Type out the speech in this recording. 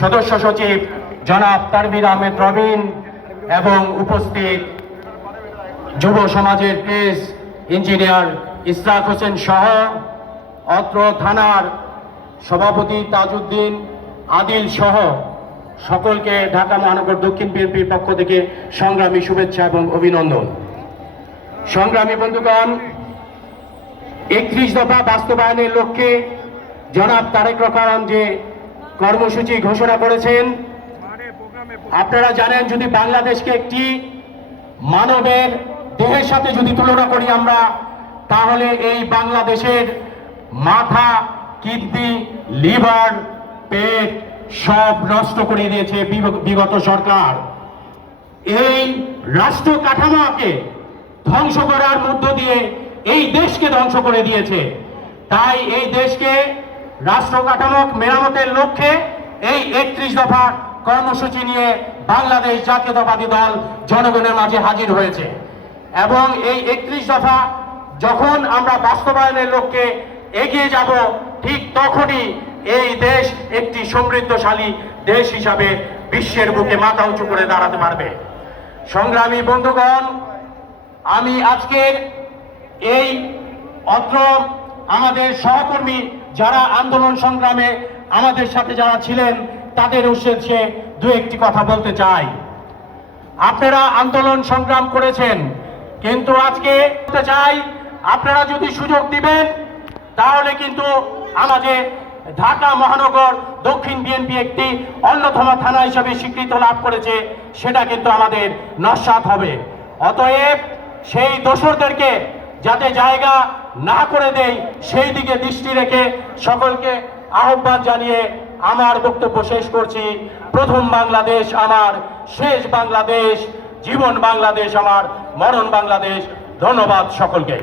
সদস্য সচিব জনাব তারবির আহমেদ রবিন এবং উপস্থিত যুব সমাজের প্রেস ইঞ্জিনিয়ার ইসরাক হোসেন সহ অত্র থানার সভাপতি তাজউদ্দিন আদিল সহ সকলকে ঢাকা মহানগর দক্ষিণ বিএনপির পক্ষ থেকে সংগ্রামী শুভেচ্ছা এবং অভিনন্দন। সংগ্রামী বন্ধুগণ, একত্রিশ দফা বাস্তবায়নের লক্ষ্যে জনাব তারেক রহমান যে কর্মসূচি ঘোষণা করেছেন। আপনারা জানেন, যদি বাংলাদেশকে একটি মানবের দেহের সাথে যদি তুলনা করি আমরা, তাহলে এই বাংলাদেশের মাথা, কিডনি, লিভার, পেট সব নষ্ট করে দিয়েছে বিগ- বিগত সরকার। এই রাষ্ট্র কাঠামোকে ধ্বংস করার মধ্য দিয়ে এই দেশকে ধ্বংস করে দিয়েছে। তাই এই দেশকে রাষ্ট্র কাঠামো মেরামতের লক্ষ্যে এই একত্রিশ দফা কর্মসূচি নিয়ে বাংলাদেশ জাতীয়তাবাদী দল জনগণের মাঝে হাজির হয়েছে। এবং এই একত্রিশ দফা যখন আমরা বাস্তবায়নের লক্ষ্যে এগিয়ে যাব, ঠিক তখনই এই দেশ একটি সমৃদ্ধশালী দেশ হিসাবে বিশ্বের বুকে মাথা উঁচু করে দাঁড়াতে পারবে। সংগ্রামী বন্ধুগণ, আমি আজকের এই অত্র আমাদের সহকর্মী যারা আন্দোলন সংগ্রামে আমাদের সাথে যারা ছিলেন, তাদের উদ্দেশ্যে দু একটি কথা বলতে চাই। আপনারা আন্দোলন সংগ্রাম করেছেন, কিন্তু আজকে বলতে চাই, আপনারা যদি সুযোগ দিবেন, তাহলে কিন্তু আমাদের ঢাকা মহানগর দক্ষিণ বিএনপি একটি অন্যতম থানা হিসেবে স্বীকৃত লাভ করেছে, সেটা কিন্তু আমাদের নস্বাত হবে। অতএব সেই দোসরদেরকে যাতে জায়গা না করে দেই, সেই দিকে দৃষ্টি রেখে সকলকে আহ্বান জানিয়ে আমার বক্তব্য শেষ করছি। প্রথম বাংলাদেশ আমার, শেষ বাংলাদেশ, জীবন বাংলাদেশ আমার, মরণ বাংলাদেশ। ধন্যবাদ সকলকে।